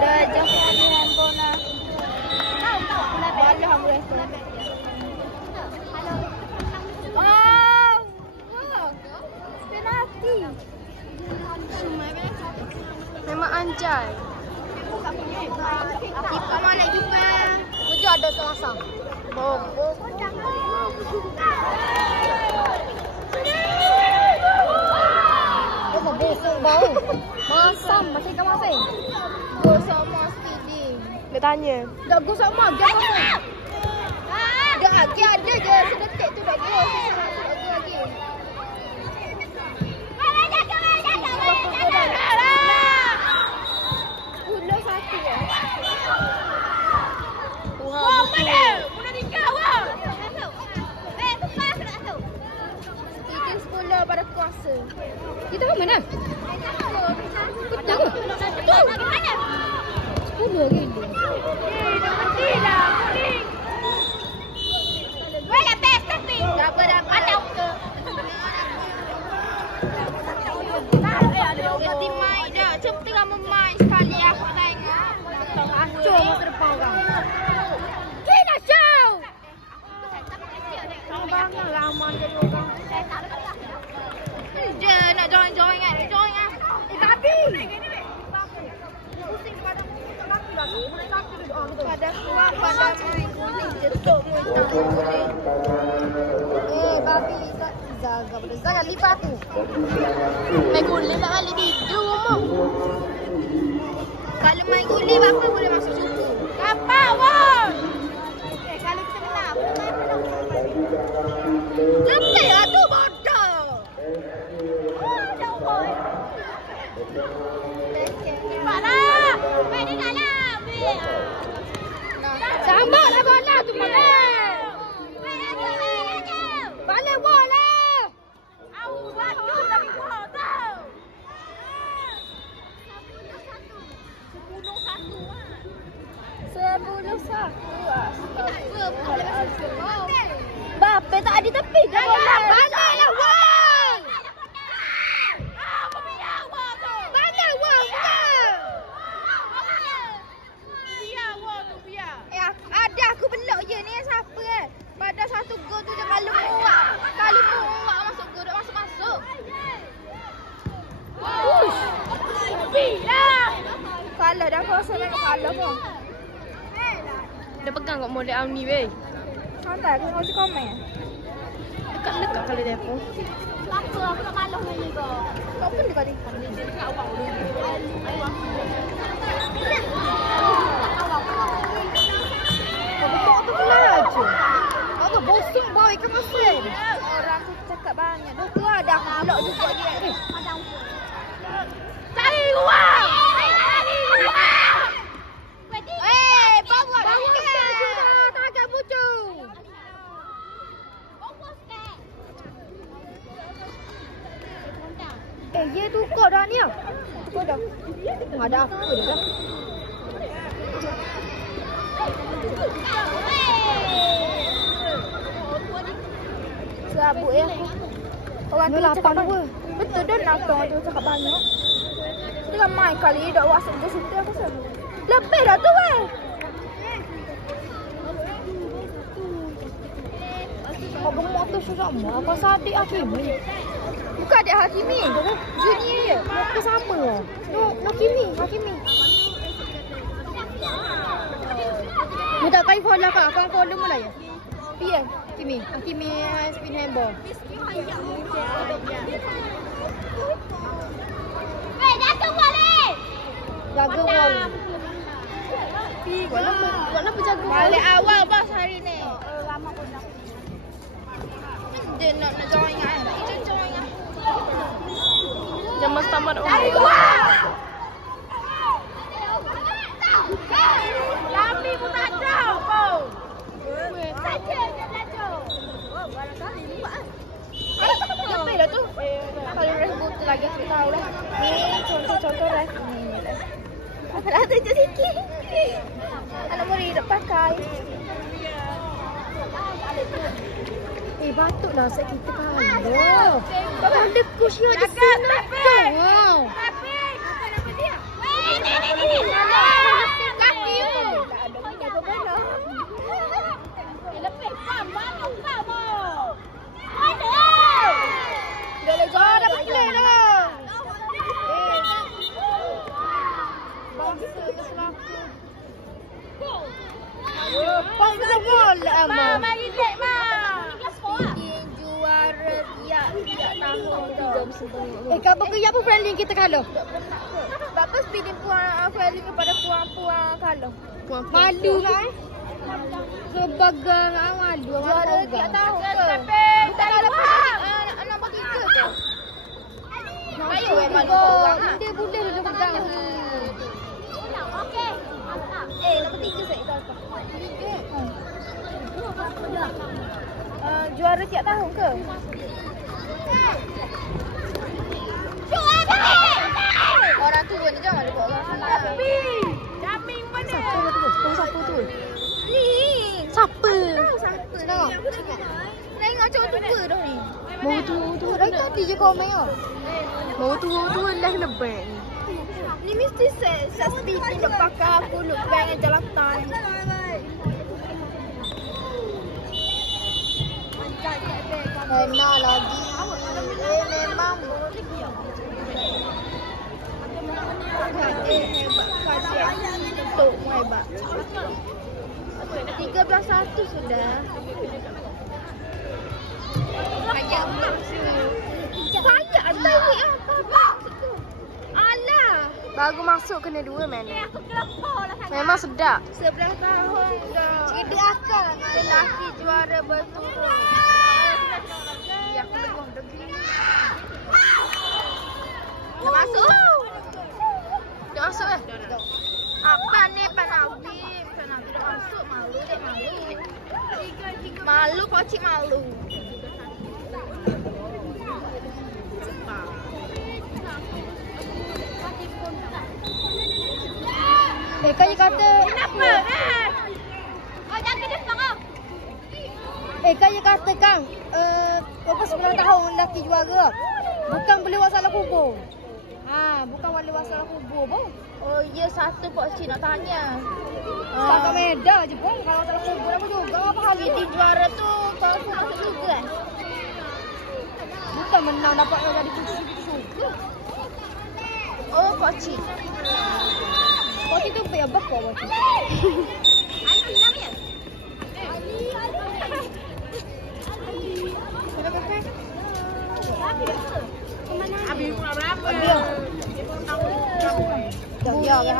Dah jangan handphone lah. Balah boleh. Wow. Penalti. Memang anjay. Kita mana juga? Tujuh ada Selasa. Bobo. Oh, besok bau. Masam, masih kau masih? Go sama speeding. Dia tanya. Dah go sama, gap apa? Dah lagi ada je sedetik tu dah go. Dah go lagi. Ulang satu ya. Wah, mana? Mana tinggal wah? Speeding sekolah pada kuasa. Kita ke mana? Betul. Betul. Mana? 10 lagi. Dah mati lah. Kuning. Weh, lepas tapi. Dah padam ke? Ganti main dah. Jom tengah memain sekali aku tengok. Acur masa depan orang. Kita show. Bangga laman dia orang. Dia nak join kan? Join ah. Tapi. Pusing pada laki lagi. Pada kuat pada main kuning jetuk kuning. Babi Zaga boleh Zaga lipat tu. Main guli tak kali tidur rumah. Kalau main guli apa boleh masuk suku. Apa wah? Kalau kita menang, cepet lah tu bodoh. Oh, jauh. Cepatlah. Main di dalam. Sambal lah bola tu mana? Balik bola. Aku baju tapi bola tau. 11. Bape tak ada tepi ke bola. Baliklah wang. Balik wang bukan. Biar wang tu biar. Ada aku belok je ni siapa kan. Pada satu gol tu je kalau muak. Kalau muak masuk gol dah masuk. Ush. Bila. Kalah dah kuasa nak kalah pun. Dia pegang kat model Auni weh. Santai aku kasi komen. Dekat-dekat kali dia pun. Apa aku nak malah ni kau. Kau pun dekat ni. Dekat awak dulu. Kau betul tu kelar aja. Kau tu bosong bawa ikan masin. Orang tu cakap banyak. Tu ada aku blok juga dia ni. Cari uang. Ye tukar dah ni ah. Tukar dah. Ada apa dia dah. Sabuk ya. Orang tu cakap apa? Betul dah nak tu cakap banyak. Dia main kali dah WhatsApp dia sudah aku rasa. Lebih dah tu weh. Kau gemuk tu sama. Apa sadik Hakimi? Bukan adik Hakimi. Junior je. Muka sama lah. Hakimi. Dia tak kaya follow kak. Kau follow mula ya? Iya. Hakimi spin handball. Jaga balik. Jaga balik. Buat apa jaga balik? Balik awal bos hari ni. Lama pun dah. Dia nak join kan? Dia join kan? Jangan tamat orang. Cari uang! Kami pun tak ada pun. Saja je tak ada. Oh, barangkali lupa. Lebih dah tu. Kalau rambut tu lagi aku tahu lah. Ni contoh-contoh lah. Apa dah tunjuk sikit. Anak murid nak pakai. Patutlah set kita kalah. Ada kursi ada sana. Wow. Kaki tu. Tak ada apa-apa. Lepas pam, baru pam. Ada. Dah lejar dah play dah. Bangsa selaku. Pam gol ama. Mari dek ma. Juara tiap tahun dah. Kau bagi apa friendly kita kalah? Bagus pilih puan friendly kepada puan-puan kalah. Malu kan? Sebagai malu. Juara tiap tahun ke? Bukan dapat nombor 3 ke? Ayo malu orang. Dia boleh dulu pegang. Okey. Nombor 3 saya tahu. 3. Juara tiap tahun ke? Orang tua ni jangan lupa orang salah. Jaming mana? Siapa tu? Ni. Siapa? Siapa ni? Tengok cowok tua dah ni. Mau tu Dari tadi je komen oh. Mau tu lah lebih. Ni mesti saya speed nak pakai aku look bank jalatan. Enak lagi. Memang hebat. Untuk hebat. 13-1 sudah. Ayam banyak tahu apa. Alah. Baru masuk kena 2 mana. Memang sedap. 11 tahun dah. Cerita akal lah. Lelaki juara berturut. Ya, aku tengok degil. Dah masuk. Dah masuk eh? Apa ni penalti? Penalti dah masuk. Malu dek malu. Malu pocik malu. Kaya kata Kenapa? Oh, jangan depan kau. kaya kata Kang, berapa 9 tahun lelaki juara. Bukan boleh buat salah kubur. Bukan boleh buat salah kubur pun. Oh, ya satu pocik nak tanya. Setakat meda je pun. Kalau salah kubur apa juga. Apa hal Jadi juara tu kau pun masuk juga kan? Bukan menang dapat jadi kunci juga. Oh, pocik. Waktu tu payah bakar waktu. Ali namanya? Ali. Abi berapa? Ya, ya.